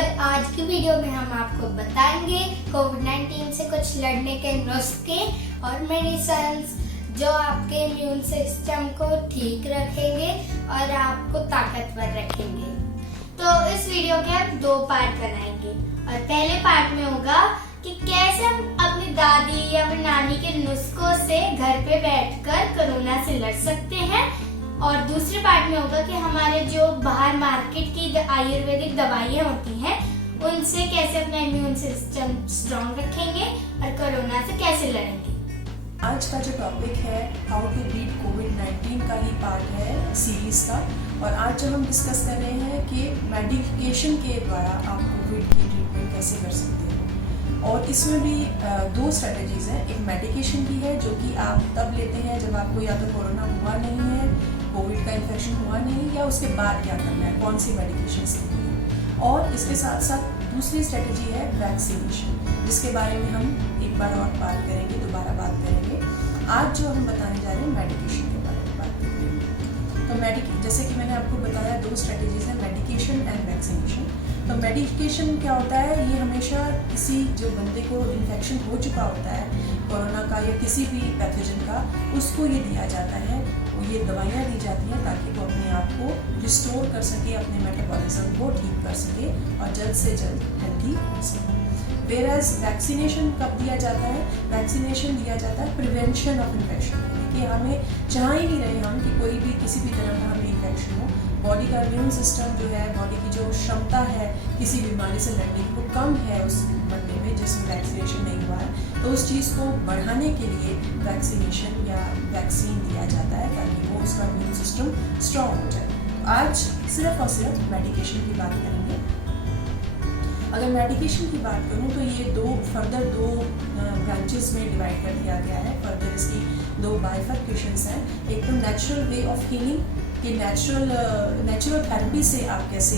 और आज की वीडियो में हम आपको बताएंगे कोविड-19 से कुछ लड़ने के नुस्खे और मेडिसिन्स जो आपके इम्यून सिस्टम को ठीक रखेंगे और आपको ताकतवर रखेंगे। तो इस वीडियो के हम 2 पार्ट बनाएंगे और पहले पार्ट में होगा कि कैसे हम अपनी दादी या अपनी नानी के नुस्खों से घर पे बैठकर कोरोना से लड़ सकते हैं, और दूसरे पार्ट में होगा कि हमारे जो बाहर मार्केट की आयुर्वेदिक दवाइयाँ होती हैं उनसे कैसे अपना इम्यून सिस्टम स्ट्रॉन्ग रखेंगे और कोरोना से कैसे लड़ेंगे। आज का जो टॉपिक है हाउ टू बीट कोविड-19 का ही पार्ट है सीरीज का। और आज जो हम डिस्कस कर रहे हैं कि मेडिकेशन के द्वारा आप कोविड की ट्रीटमेंट कैसे कर सकते हो। और इसमें भी 2 स्ट्रेटजीज हैं। एक मेडिकेशन की है जो कि आप तब लेते हैं जब आपको या तो कोरोना हुआ नहीं है, कोविड का इन्फेक्शन हुआ नहीं, या उसके बाद क्या करना है, कौन सी मेडिकेशन लेनी है। और इसके साथ साथ दूसरी स्ट्रेटजी है वैक्सीनेशन, जिसके बारे में हम एक बार और बात करेंगे, दोबारा बात करेंगे। आज जो हम बताने जा रहे हैं मेडिकेशन के बारे में बात करेंगे। तो जैसे कि मैंने आपको बताया 2 स्ट्रेटजीज हैं, मेडिकेशन एंड वैक्सीनेशन। तो मेडिकेशन क्या होता है, ये हमेशा किसी जो बंदे को इन्फेक्शन हो चुका होता है कोरोना का या किसी भी पैथोजन का, उसको ये दिया जाता है, ये दवाइयाँ दी जाती हैं ताकि वो अपने आप को रिस्टोर कर सके, अपने मेटाबॉलिज्म को ठीक कर सके और जल्द से जल्द हेल्दी हो सके। वेयरएज वैक्सीनेशन कब दिया जाता है, वैक्सीनेशन दिया जाता है प्रिवेंशन ऑफ इन्फेक्शन, कि हमें चाह ही नहीं रहे हम कि कोई भी किसी भी तरह का हमें इन्फेक्शन हो। बॉडी का इम्यून सिस्टम जो है, बॉडी की जो क्षमता है किसी बीमारी से लड़ने की, वो कम है उस बंदे में जिसमें वैक्सीनेशन नहीं हुआ है। तो उस चीज़ को बढ़ाने के लिए वैक्सीनेशन या वैक्सीन दिया जाता है ताकि वो उसका इम्यून सिस्टम स्ट्रॉन्ग हो जाए। आज सिर्फ और सिर्फ मेडिकेशन की बात करेंगे। अगर मेडिकेशन की बात करूँ तो ये 2 ब्रांचेस में डिवाइड कर दिया गया है। फर्दर इसकी 2 बाइफर्केशंस हैं। एक तो नेचुरल वे ऑफ हीलिंग, कि नेचुरल थेरेपी से आप कैसे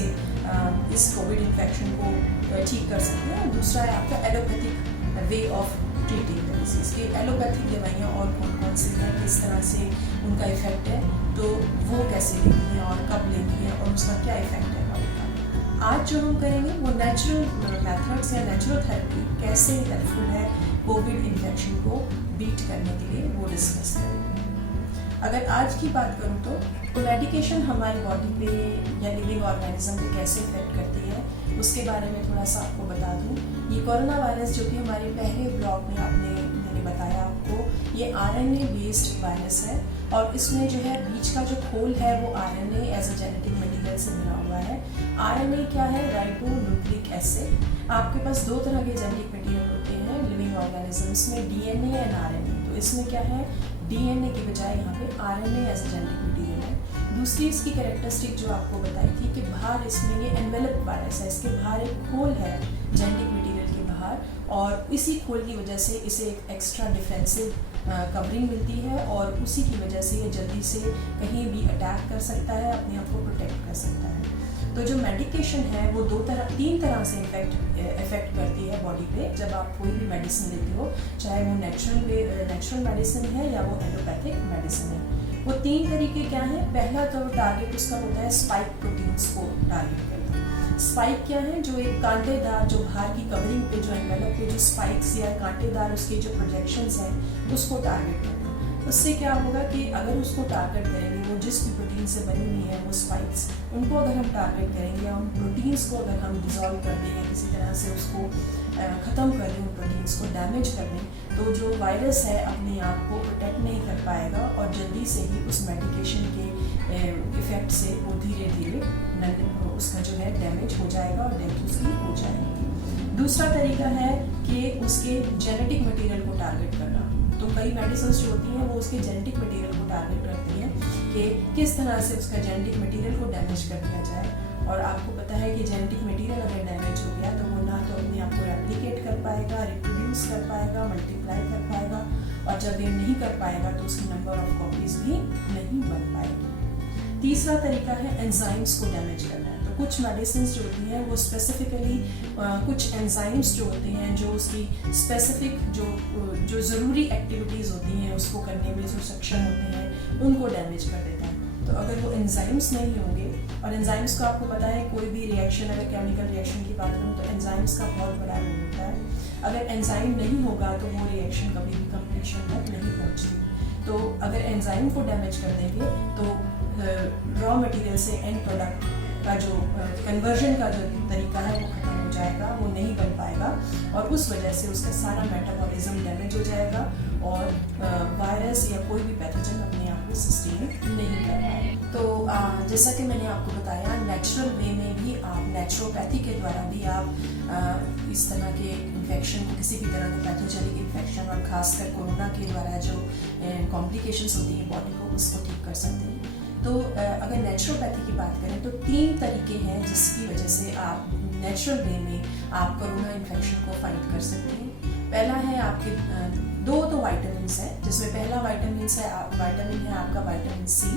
इस कोविड इन्फेक्शन को ठीक कर सकते हैं, और दूसरा है आपका allopathic way of treating the disease, कि एलोपैथिक दवाइयाँ और कौन कौन सी हैं, किस तरह से उनका इफेक्ट है, तो वो कैसे लेनी है और कब लेनी है और उसका क्या इफेक्ट है बॉडी का। आज जो हम करेंगे वो नेचुरल मेथड्स या नेचुरल थेरेपी कैसे हेल्पफुल है कोविड इन्फेक्शन को बीट करने के लिए, वो डिस्कस करेंगे। अगर आज की बात करूँ तो मेडिकेशन हमारी बॉडी पे या लिविंग ऑर्गेनिज्म पे कैसे इफेक्ट करती है, उसके बारे में थोड़ा सा आपको बता दूँ। ये कोरोना वायरस जो कि हमारे पहले ब्लॉग में मैंने बताया आपको, ये आरएनए बेस्ड वायरस है, और इसमें जो है बीच का जो खोल है वो RNA as a genetic material से बना हुआ है। आरएनए क्या है, राइबोन्यूक्लिक एसिड। आपके पास 2 तरह के जेनेटिक मटेरियल होते हैं लिविंग ऑर्गेनिजम्स में, डीएनए एंड आरएनए। तो इसमें क्या है, डीएनए की बजाय यहाँ पे RNA as a genetic material है। दूसरी इसकी कैरेक्टरिस्टिक जो आपको बताई थी कि बाहर इसमें ये एनवेलप वायरस है, इसके बाहर एक खोल है जेनेटिक मटेरियल के बाहर, और इसी खोल की वजह से इसे एक एक्स्ट्रा डिफेंसिव कवरिंग मिलती है, और उसी की वजह से ये जल्दी से कहीं भी अटैक कर सकता है, अपने आप को प्रोटेक्ट कर सकता है। तो जो मेडिकेशन है वो 3 तरह से इफेक्ट करती है बॉडी पे जब आप कोई भी मेडिसिन लेते हो, चाहे वो नेचुरल मेडिसिन है या वो एलोपैथिक मेडिसिन है। वो 3 तरीके क्या हैं। पहला तो टारगेट उसका होता है स्पाइक प्रोटीन्स को टारगेट करना। स्पाइक क्या है, जो एक कांटेदार, जो बाहर की कवरिंग पे, जो एनवेलप पे जो स्पाइक्स या कांटेदार उसके जो प्रोजेक्शंस हैं उसको टारगेट करना। उससे क्या होगा कि अगर उसको टारगेट करेंगे, वो जिस भी प्रोटीन से बनी हुई है वो स्पाइक्स, उनको अगर हम टारगेट करेंगे, उन प्रोटीन्स को अगर हम डिज़ोल्व कर दें या किसी तरह से उसको ख़त्म कर दें, उन प्रोटीन्स को डैमेज कर दें, तो जो वायरस है अपने आप को प्रोटेक्ट नहीं कर पाएगा और जल्दी से ही उस मेडिकेशन के इफ़ेक्ट से वो धीरे धीरे उसका जो है डैमेज हो जाएगा और डेथ उसकी हो जाएगी। दूसरा तरीका है कि उसके जेनेटिक मटेरियल को टारगेट करना। तो कई मेडिसिन जो होती हैं वो उसके जेनेटिक मटेरियल को टारगेट करती हैं कि किस तरह से उसका जेनेटिक मटेरियल को डैमेज कर दिया जाए। और आपको पता है कि जेनेटिक मटेरियल अगर डैमेज हो गया तो वो ना तो अपने आप को रेप्लिकेट कर पाएगा, रिप्रोड्यूस कर पाएगा, मल्टीप्लाई कर पाएगा, और जब ये नहीं कर पाएगा तो उसकी नंबर ऑफ कॉपीज भी नहीं बन पाएगी। तीसरा तरीका है एंजाइम्स को डैमेज करना है। तो कुछ मेडिसिन जो होती हैं वो स्पेसिफिकली कुछ एंजाइम्स जो होते हैं, जो उसकी स्पेसिफिक जो ज़रूरी एक्टिविटीज़ होती हैं उसको करने में जो सक्षम होते हैं, उनको डैमेज कर देता है। तो अगर वो एंजाइम्स नहीं होंगे और एंजाइम्स को आपको पता है कोई भी रिएक्शन, अगर केमिकल रिएक्शन की बात करूँ तो एंजाइम्स का बहुत बड़ा रोल होता है। अगर एंजाइम नहीं होगा तो वो रिएक्शन कभी भी कंप्लीशन तक नहीं पहुँचती। तो अगर एंजाइम को डैमेज कर देंगे तो रॉ मटेरियल से एंड प्रोडक्ट का जो कन्वर्जन का जो तरीका है वो खत्म हो जाएगा, वो नहीं बन पाएगा और उस वजह से उसका सारा मेटाबॉलिज्म डैमेज हो जाएगा और वायरस या कोई भी पैथोजन अपने आप को सस्टेन नहीं कर पाएगा। तो जैसा कि मैंने आपको बताया, नेचुरल वे में भी आप नेचुरोपैथी के द्वारा भी आप इस तरह के इन्फेक्शन को, किसी भी तरह के पैथोजेनिक इन्फेक्शन और खासकर कोरोना के द्वारा जो कॉम्प्लिकेशंस होती हैं बॉडी को, उसको ठीक कर सकते हैं। तो अगर नेचुरोपैथी की बात करें तो 3 तरीके हैं जिसकी वजह से आप नेचुरल वे में आप कोरोना इन्फेक्शन को फाइट कर सकते हैं। पहला है आपके 2 तो विटामिन्स है, जिसमें पहला विटामिन है आपका विटामिन सी,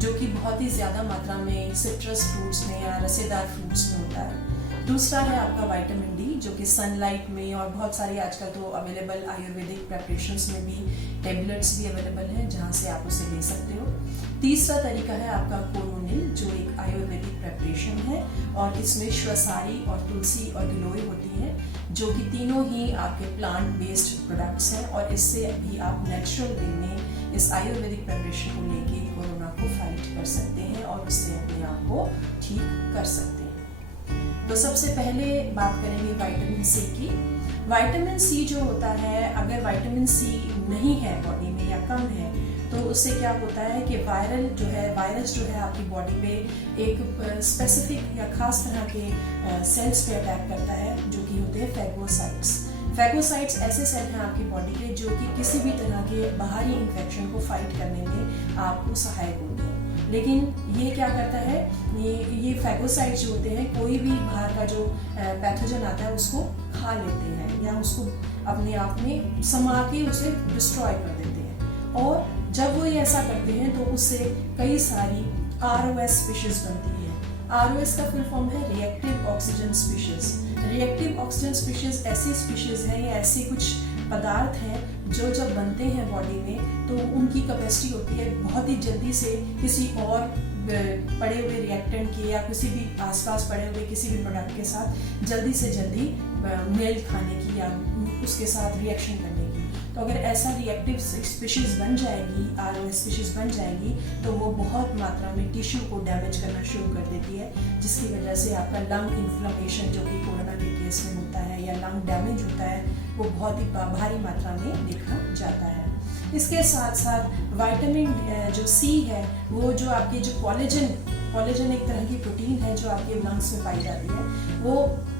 जो कि बहुत ही ज़्यादा मात्रा में सिट्रस फ्रूट्स में या रसेदार फ्रूट्स में होता है। दूसरा है आपका विटामिन डी, जो कि सनलाइट में और बहुत सारी आजकल तो अवेलेबल आयुर्वेदिक प्रेपरेशंस में भी टेबलेट्स भी अवेलेबल हैं जहाँ से आप उसे ले सकते हो। तीसरा तरीका है आपका कोरोनिल, जो एक आयुर्वेदिक प्रेपरेशन है और इसमें श्वसारी और तुलसी और गिलोय होती है, जो कि तीनों ही आपके प्लांट बेस्ड प्रोडक्ट्स हैं और इससे भी आप नेचुरल वे में इस आयुर्वेदिक प्रेपरेशन को लेके कोरोना को फाइट कर सकते हैं और उससे अपने आप को ठीक कर सकते हैं। तो सबसे पहले बात करेंगे विटामिन सी की। विटामिन सी जो होता है, अगर विटामिन सी नहीं है बॉडी में या कम है तो उससे क्या होता है कि वायरस जो है आपकी बॉडी पे एक स्पेसिफिक या खास तरह के सेल्स पे अटैक करता है, जो कि होते हैं फैगोसाइट्स। फैगोसाइट्स ऐसे सेल हैं आपकी बॉडी के जो कि किसी भी तरह के बाहरी इन्फेक्शन को फाइट करने में आपको सहायक होते हैं। लेकिन ये क्या करता है, ये फैगोसाइट्स जो होते हैं कोई भी बाहर का जो पैथोजन आता है उसको खा लेते हैं या उसको अपने आप में समा के उसे डिस्ट्रॉय कर देते हैं। और जब वो ये ऐसा करते हैं तो उससे कई सारी ROS स्पीशीज बनती है। ROS का फुल फॉर्म है reactive oxygen species. Reactive oxygen species ऐसी स्पीशीज हैं या ऐसे कुछ पदार्थ हैं जो जब बनते हैं बॉडी में तो उनकी कैपेसिटी होती है बहुत ही जल्दी से किसी और पड़े हुए रिएक्टेंट के या किसी भी आसपास पड़े हुए किसी भी प्रोडक्ट के साथ जल्दी से जल्दी मेल खाने की या उसके साथ रिएक्शन करने की। तो अगर ऐसा रिएक्टिव स्पीशीज बन जाएगी, ROS स्पीशीज बन जाएगी, तो वो बहुत मात्रा में टिश्यू को डैमेज करना शुरू कर देती है, जिसकी वजह से आपका लंग इन्फ्लेमेशन जो कि कोरोना के केस में होता है या लंग डैमेज होता है, वो बहुत ही भारी मात्रा में देखा जाता है। इसके साथ साथ विटामिन जो सी है, वो जो आपके जो कोलेजन एक तरह की प्रोटीन है जो आपके लंग्स में पाई जाती है, वो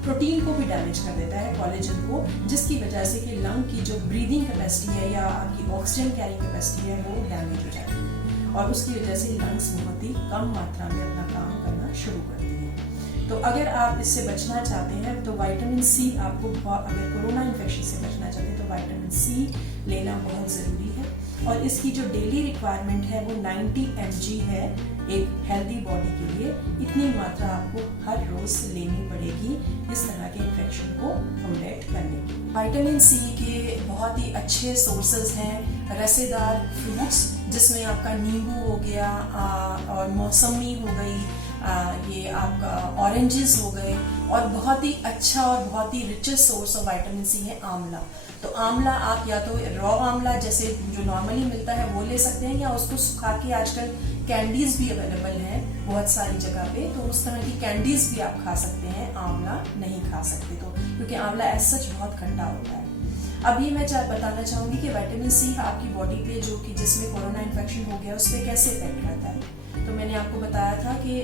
प्रोटीन को भी डैमेज कर देता है, कोलेजन को, जिसकी वजह से कि लंग की जो ब्रीदिंग कैपेसिटी है या आपकी ऑक्सीजन कैरिंग कैपेसिटी है वो डैमेज हो जाती है और उसकी वजह से लंग्स बहुत ही कम मात्रा में अपना काम करना शुरू करती है। तो अगर आप इससे बचना चाहते हैं तो विटामिन सी आपको, अगर कोरोना इन्फेक्शन से बचना चाहते हैं तो विटामिन सी लेना बहुत ज़रूरी है और इसकी जो डेली रिक्वायरमेंट है वो 90 mg है एक हेल्दी बॉडी के लिए। इतनी मात्रा आपको हर रोज लेनी पड़ेगी इस तरह के इन्फेक्शन को कॉम्बैट करने की। विटामिन सी के बहुत ही अच्छे सोर्सेज हैं रसेदार फ्रूट्स, जिसमें आपका नींबू हो गया और मौसमी हो गई, ये आपका ऑरेंजेस हो गए, और बहुत ही अच्छा और बहुत ही richest source of vitamin C है आंवला। तो आंवला आप या तो रॉ आंवला जैसे जो नॉर्मली मिलता है वो ले सकते हैं, या उसको सुखा के आजकल कैंडीज भी अवेलेबल हैं बहुत सारी जगह पे, तो उस तरह की कैंडीज भी आप खा सकते हैं। आंवला नहीं खा सकते तो, क्योंकि आंवला एज सच बहुत खट्टा होता है। अब ये मैं बताना चाहूंगी कि विटामिन सी आपकी बॉडी पे जो कि जिसमें कोरोना इन्फेक्शन हो गया उस पर कैसे इफेक्ट करता है। तो मैंने आपको बताया था कि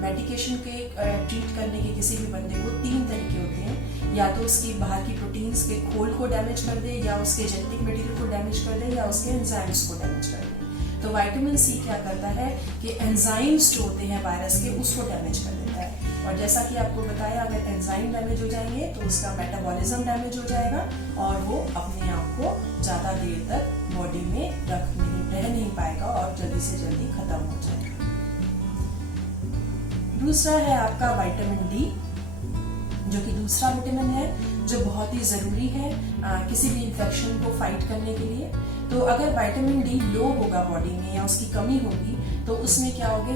मेडिकेशन के ट्रीट करने के किसी भी बंदे को 3 तरीके होते हैं, या तो उसकी बाहर की प्रोटीन्स के खोल को डैमेज कर दे, या उसके जेनेटिक मटेरियल को डैमेज कर दे, या उसके एंजाइम्स को डैमेज कर दे। तो विटामिन सी क्या करता है कि एंजाइम्स जो होते हैं वायरस के उसको डैमेज कर देता है, और जैसा कि आपको बताया अगर एंजाइम डैमेज हो जाएंगे तो उसका मेटाबॉलिज्म डैमेज हो जाएगा और वो अपने आप को ज़्यादा देर तक बॉडी में रह नहीं पाएगा और जल्दी से जल्दी खत्म हो जाएगा। दूसरा है आपका विटामिन डी, जो कि दूसरा विटामिन है जो बहुत ही ज़रूरी है किसी भी इन्फेक्शन को फाइट करने के लिए। तो अगर विटामिन डी लो होगा बॉडी में या उसकी कमी होगी तो उसमें क्या होगे,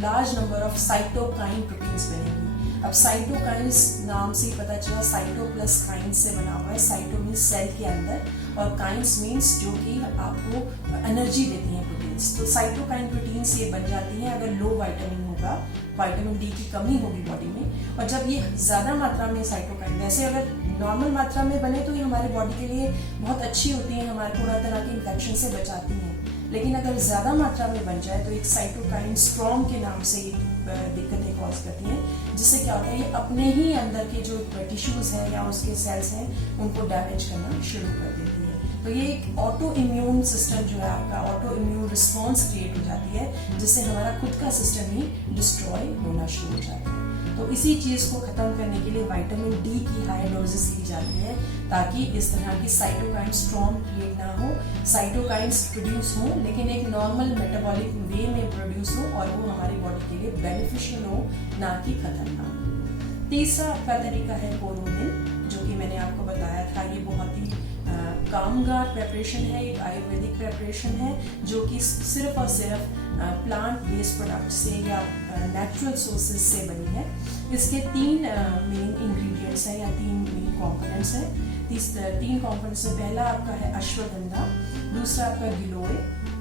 large number of cytokine proteins बनेंगी। अब साइटोकाइन्स नाम से ही पता चला, साइटो प्लस काइन्स से बना हुआ है। साइटो मीन्स सेल के अंदर और काइन्स मीन्स जो कि आपको एनर्जी देती हैं प्रोटीन्स। तो साइटोकाइन प्रोटीन्स ये बन जाती हैं अगर लो विटामिन होगा, विटामिन डी की कमी होगी बॉडी में। और जब ये ज़्यादा मात्रा में साइटोकाइन, वैसे अगर नॉर्मल मात्रा में बने तो ये हमारे बॉडी के लिए बहुत अच्छी होती है, हमारे को हर तरह के इन्फेक्शन से बचाती हैं। लेकिन अगर ज़्यादा मात्रा में बन जाए तो एक साइटोकाइन स्ट्रॉम के नाम से ये दिक्कतें कॉज करती हैं, जिससे क्या होता है ये अपने ही अंदर के जो टिश्यूज़ हैं या उसके सेल्स हैं उनको डैमेज करना शुरू कर देती है। तो ये एक ऑटो इम्यून सिस्टम जो है आपका, ऑटो इम्यून रिस्पॉन्स क्रिएट हो जाती है, जिससे हमारा खुद का सिस्टम ही डिस्ट्रॉय होना शुरू हो जाता है। तो इसी चीज़ को ख़त्म करने के लिए विटामिन डी की हाई डोजेस ली जाती है, ताकि इस तरह की साइटोकाइन स्ट्रॉम क्रिएट ना हो, साइटोकाइन्स प्रोड्यूस हो लेकिन एक नॉर्मल मेटाबॉलिक वे में प्रोड्यूस हो और वो हमारी बॉडी के लिए बेनिफिशियल हो, ना कि खतरनाक। तीसरा आपका तरीका है कोरोनिल, जो कि मैंने आपको बताया था। ये बहुत ही कामगार प्रेपरेशन है, एक आयुर्वेदिक प्रेपरेशन है जो कि सिर्फ और सिर्फ प्लांट बेस्ड प्रोडक्ट से या नेचुरल सोर्सेज से बनी है। इसके 3 मेन इंग्रेडिएंट्स हैं या 3 मेन कंपोनेंट्स हैं। 3 कंपोनेंट्स में पहला आपका है अश्वगंधा, दूसरा आपका गिलोय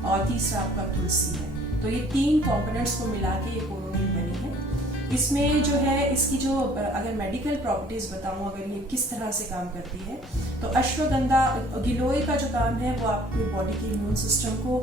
और तीसरा आपका तुलसी है। तो ये 3 कंपोनेंट्स को मिला के ये कोरोनिल बनी है। इसमें जो है इसकी जो अगर मेडिकल प्रॉपर्टीज बताऊं, अगर ये किस तरह से काम करती है, तो अश्वगंधा गिलोय का जो काम है वो आपके बॉडी के इम्यून सिस्टम को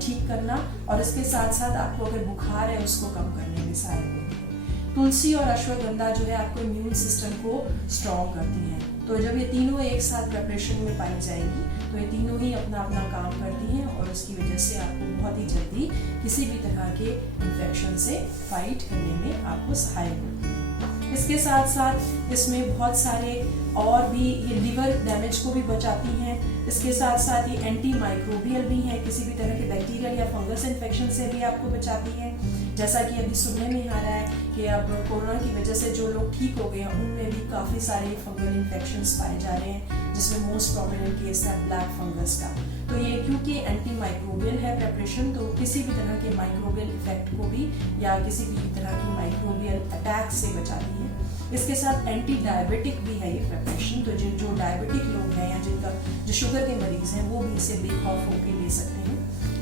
ठीक करना और इसके साथ साथ आपको अगर बुखार है उसको कम करने में सहायक होती है। तुलसी और अश्वगंधा जो है आपको इम्यून सिस्टम को स्ट्रॉन्ग करती हैं। तो जब ये तीनों एक साथ प्रिपरेशन में पाई जाएंगी तो ये तीनों ही अपना अपना काम करती हैं और उसकी वजह से आपको बहुत ही जल्दी किसी भी तरह के इन्फेक्शन से फाइट करने में आपको सहायक होती है। इसके साथ साथ इसमें बहुत सारे और भी, ये लिवर डैमेज को भी बचाती हैं। इसके साथ साथ ये एंटी माइक्रोबियल भी हैं, किसी भी तरह के बैक्टीरियल या फंगस इन्फेक्शन से भी आपको बचाती हैं। जैसा कि अभी सुनने में आ रहा है कि अब कोरोना की वजह से जो लोग ठीक हो गए हैं उनमें भी काफ़ी सारे फंगल इन्फेक्शंस पाए जा रहे हैं, जिसमें मोस्ट प्रोमिनेंट केस है ब्लैक फंगस का। तो ये क्योंकि एंटी माइक्रोबियल है प्रेपरेशन, तो किसी भी तरह के माइक्रोबियल इफेक्ट को भी या किसी भी तरह की माइक्रोबियल अटैक से बचाती है। इसके साथ एंटी डायबिटिक भी है ये प्रेपरेशन, तो जो डायबिटिक लोग हैं या जिनका जो शुगर के मरीज हैं वो भी इसे बेक ऑफ होकर ले सकते हैं।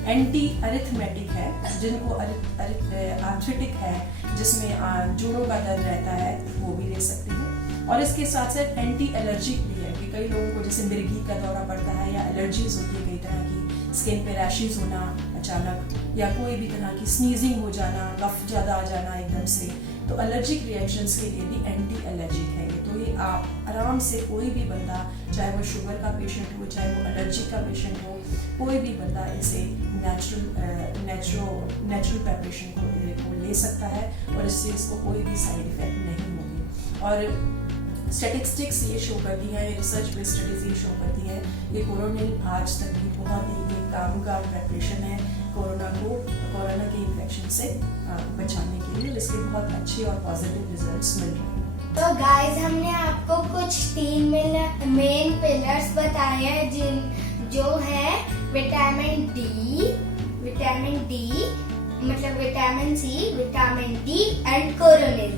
एंटी अरिथमेटिक है, जिनको आर्थरिटिक है जिसमें जोड़ों का दर्द रहता है वो भी ले सकते हैं। और इसके साथ साथ एंटी एलर्जिक भी है कि कई लोगों को जैसे मिर्गी का दौरा पड़ता है या एलर्जीज होती है, कई तरह की स्किन पे रैशेज होना अचानक या कोई भी तरह की स्नीजिंग हो जाना, कफ ज़्यादा आ जाना एकदम से, तो एलर्जिक रिएक्शंस के लिए भी एंटी एलर्जिक है ये। तो ये आप आराम से कोई भी बंदा, चाहे वो शुगर का पेशेंट हो, चाहे वो एलर्जी का पेशेंट हो, कोई भी बंदा इसे नेचुरल प्रिपरेशन को ले सकता है और इससे इसको कोई भी साइड इफेक्ट नहीं होगी। और स्टैटिस्टिक्स ये शो करती हैं, रिसर्च बेस्ड स्टडीज ये शो करती है ये कोरोनिल आज तक भी बहुत ही एक काम का प्रिपरेशन है कोरोना के इन्फेक्शन से बचाने के लिए, जिसके बहुत अच्छे और पॉजिटिव रिजल्ट्स मिल रहे हैं। तो गाइस, हमने आपको कुछ 3 मेन पिलर्स बताए हैं जो है विटामिन डी मतलब vitamin C, vitamin D and Coronil.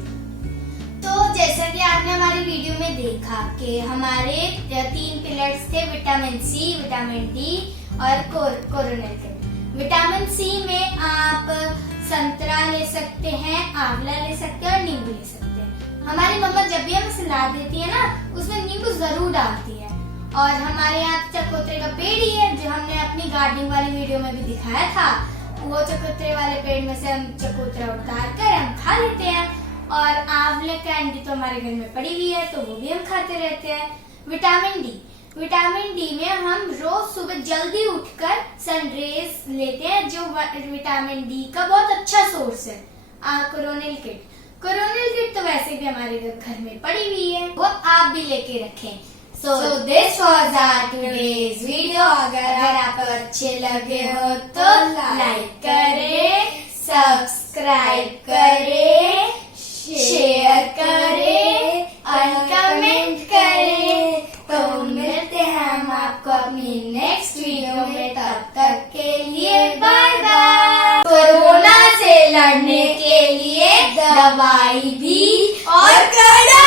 तो जैसा कि आपने हमारी वीडियो में देखा कि हमारे 3 पिलर्स थे, विटामिन सी, विटामिन डी और कोरोनिल के। विटामिन सी में आप संतरा ले सकते हैं, आंवला ले सकते हैं और नींबू ले सकते हैं। हमारी मम्मा जब भी हमें सलाद देती है ना, उसमें नींबू जरूर डालती है। और हमारे यहाँ चकोतरे का पेड़ ही है, जो हमने अपनी गार्डनिंग वाली वीडियो में भी दिखाया था। वो चकोतरे वाले पेड़ में से हम चकोतरा उतार कर हम खा लेते हैं। और आंवले कैंडी तो हमारे घर में पड़ी हुई है, तो वो भी हम खाते रहते हैं। विटामिन डी में हम रोज सुबह जल्दी उठकर सनरेज लेते हैं, जो विटामिन डी का बहुत अच्छा सोर्स है। कोरोनिल किट तो वैसे भी हमारे घर में पड़ी हुई है, वो आप भी लेके रखें। So this was our today's video। अगर आपको अच्छे लगे हो तो लाइक करें, सब्सक्राइब करें, शेयर करें और कमेंट करें। दवाई दी और कड़ा